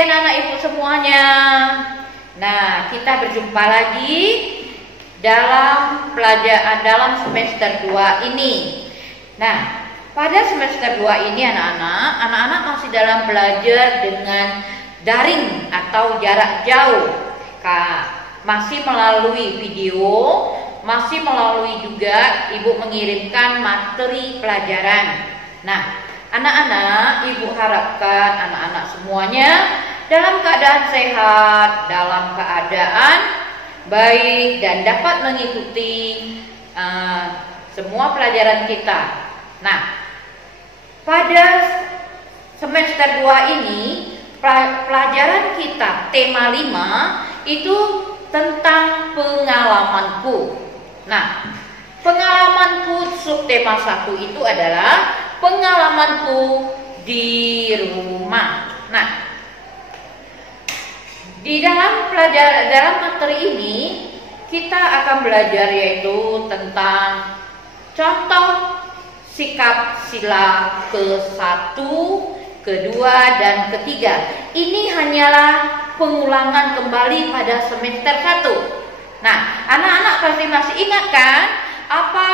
pagi anak-anak ibu semuanya. Nah, kita berjumpa lagi dalam pelajaran dalam semester 2 ini. Nah, pada semester 2 ini anak-anak masih dalam belajar dengan daring atau jarak jauh. Masih melalui video, masih melalui juga ibu mengirimkan materi pelajaran. Nah, anak-anak, ibu harapkan anak-anak semuanya dalam keadaan sehat, dalam keadaan baik, dan dapat mengikuti semua pelajaran kita. Nah, pada semester 2 ini pelajaran kita tema 5 itu tentang pengalamanku. Nah, pengalamanku subtema 1 itu adalah pengalamanku di rumah. Nah, di dalam materi ini kita akan belajar yaitu tentang contoh sikap sila ke-1, kedua, dan ketiga. Ini hanyalah pengulangan kembali pada semester 1. Nah, anak-anak pasti masih ingat kan apa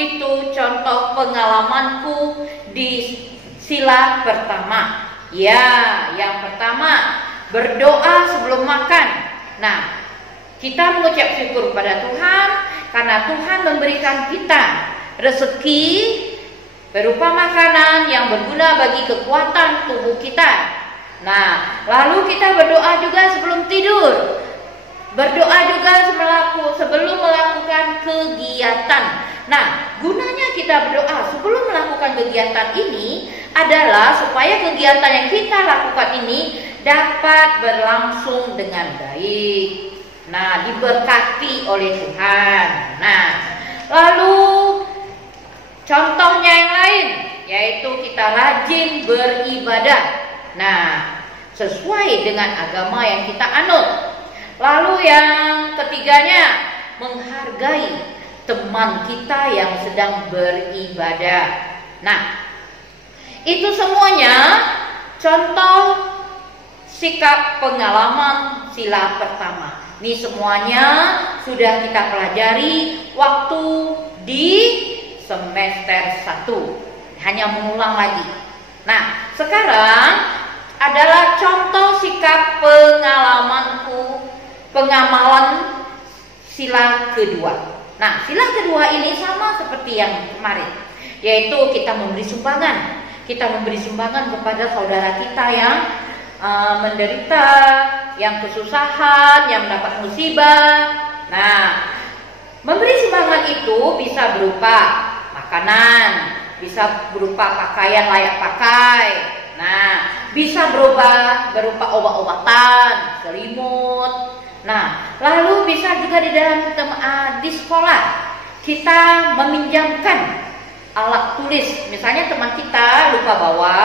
itu contoh pengalamanku di sila pertama? Ya, yang pertama, berdoa sebelum makan. Nah, kita mengucap syukur pada Tuhan karena Tuhan memberikan kita rezeki berupa makanan yang berguna bagi kekuatan tubuh kita. Nah, lalu kita berdoa juga sebelum tidur. Berdoa juga sebelum melakukan kegiatan. Nah, gunanya kita berdoa sebelum melakukan kegiatan ini adalah supaya kegiatan yang kita lakukan ini dapat berlangsung dengan baik. Nah, diberkati oleh Tuhan. Nah, lalu contohnya yang lain yaitu kita rajin beribadah. Nah, sesuai dengan agama yang kita anut. Lalu yang ketiganya, menghargai teman kita yang sedang beribadah. Nah, itu semuanya contoh sikap pengalaman sila pertama. Ini semuanya sudah kita pelajari waktu di semester 1. Hanya mengulang lagi. Nah, sekarang adalah contoh sikap pengamalan sila kedua. Nah, sila kedua ini sama seperti yang kemarin, yaitu kita memberi sumbangan. Kita memberi sumbangan kepada saudara kita yang menderita, yang kesusahan, yang mendapat musibah. Nah, memberi sumbangan itu bisa berupa makanan, bisa berupa pakaian layak pakai. Nah, bisa berupa obat-obatan, selimut. Nah, lalu bisa juga di dalam di sekolah kita meminjamkan alat tulis. Misalnya teman kita lupa bawa,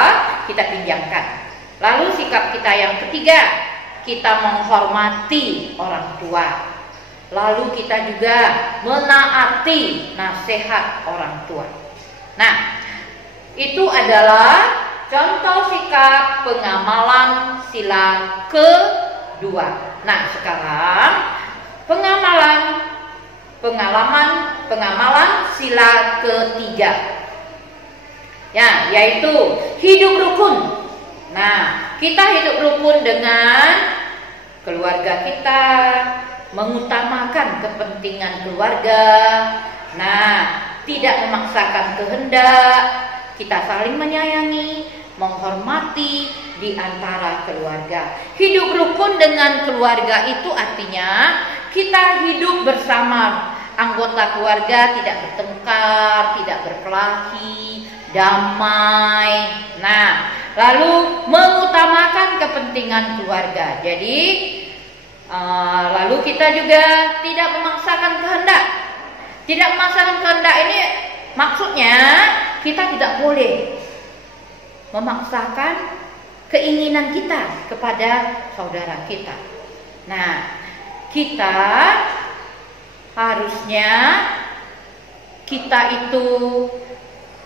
kita pinjamkan. Lalu sikap kita yang ketiga, kita menghormati orang tua. Lalu kita juga menaati nasihat orang tua. Nah, itu adalah contoh sikap pengamalan sila kedua. Nah, sekarang pengamalan sila ketiga. Ya, yaitu hidup rukun. Nah, kita hidup rukun dengan keluarga kita, mengutamakan kepentingan keluarga. Nah, tidak memaksakan kehendak, kita saling menyayangi, menghormati di antara keluarga. Hidup rukun dengan keluarga itu artinya kita hidup bersama anggota keluarga, tidak bertengkar, tidak berkelahi, damai. Nah, lalu mengutamakan kepentingan keluarga. Jadi lalu kita juga tidak memaksakan kehendak. Tidak memaksakan kehendak ini maksudnya kita tidak boleh memaksakan keinginan kita kepada saudara kita. Nah, kita harusnya itu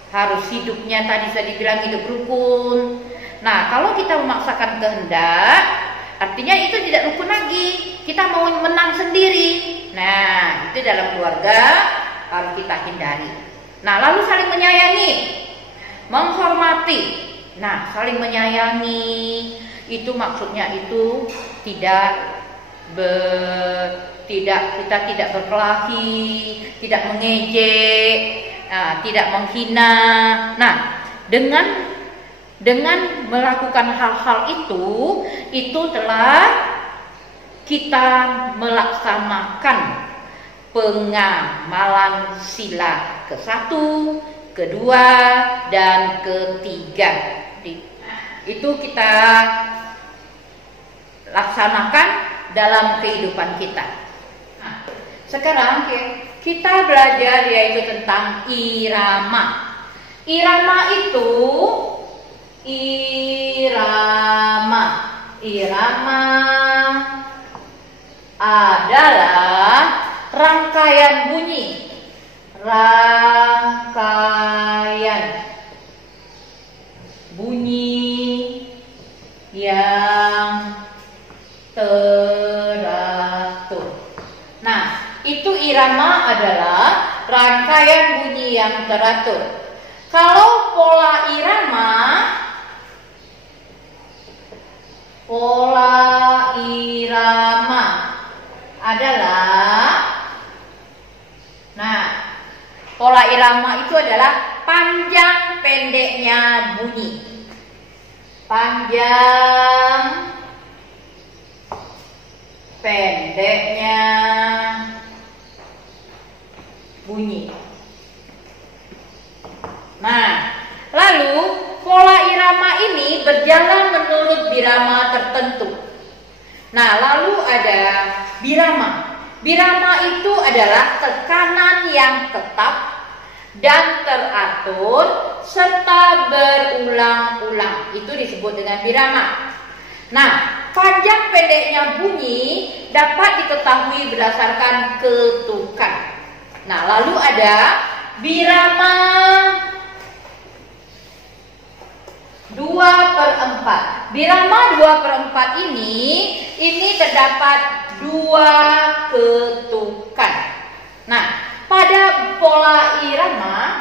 harus hidupnya tadi saya dibilang hidup rukun. Nah, kalau kita memaksakan kehendak, artinya itu tidak rukun lagi. Kita mau menang sendiri. Nah, itu dalam keluarga harus kita hindari. Nah, lalu saling menyayangi, menghormati. Nah, saling menyayangi itu maksudnya itu kita tidak berkelahi, tidak mengejek, tidak menghina. Nah, dengan melakukan hal-hal itu telah kita melaksanakan pengamalan sila ke-1, ke-2, dan ke-3. Itu kita laksanakan dalam kehidupan kita. Nah, sekarang kita belajar yaitu tentang irama. Irama adalah rangkaian bunyi. Yang teratur. Nah, itu irama adalah rangkaian bunyi yang teratur. Kalau pola irama adalah, pola irama itu adalah panjang pendeknya bunyi. Panjang pendeknya bunyi. Nah, lalu pola irama ini berjalan menurut birama tertentu. Nah, lalu ada birama. Birama itu adalah tekanan yang tetap dan teratur serta berulang-ulang. Itu disebut dengan birama. Nah, panjang pendeknya bunyi dapat diketahui berdasarkan ketukan. Nah, lalu ada birama 2/4. Birama 2/4 ini terdapat 2 ketukan. Nah, pada pola irama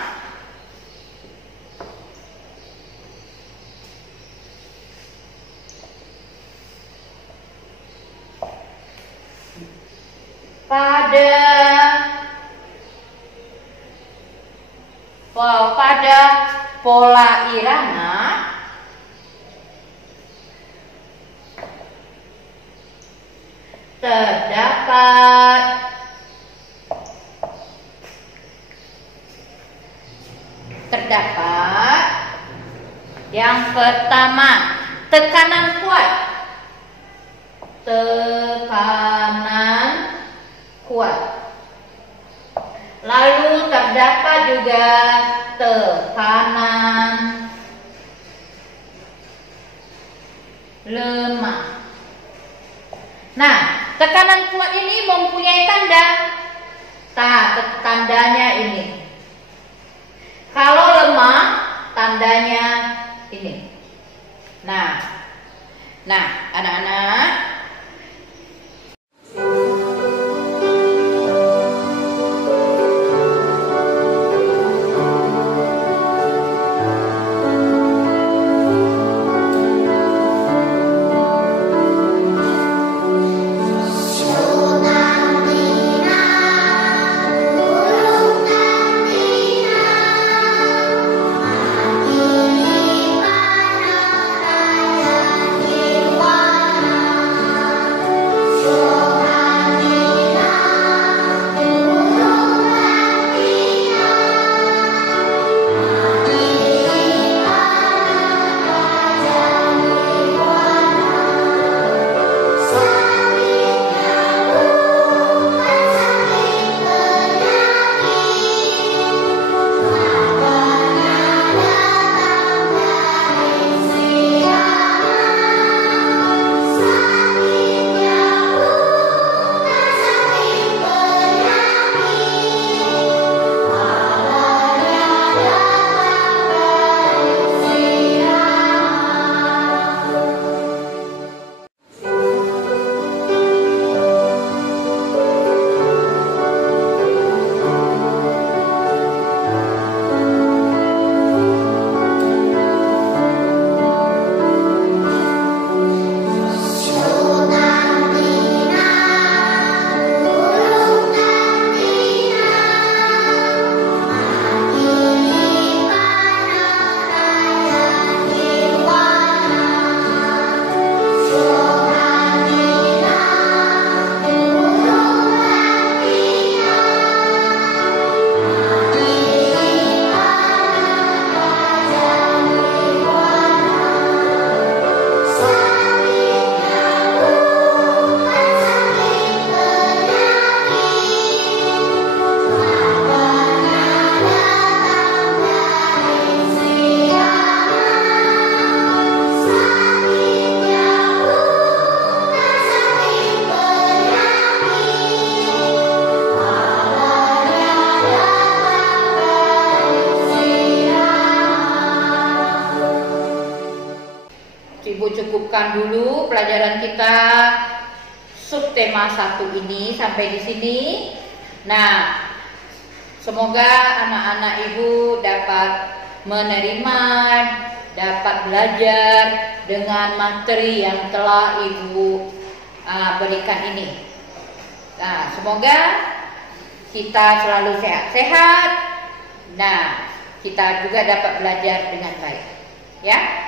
pola irama terdapat yang pertama, tekanan kuat. Lalu terdapat juga tekanan lemah. Nah, tekanan kuat ini mempunyai tanda. Tandanya ini. Kalau lemah, tandanya ini. Nah, anak-anak, Shonan Dina Guru kita subtema 1 ini sampai di sini. Nah, semoga anak-anak Ibu dapat menerima, dapat belajar dengan materi yang telah Ibu berikan ini. Nah, semoga kita selalu sehat-sehat. Nah, kita juga dapat belajar dengan baik. Ya.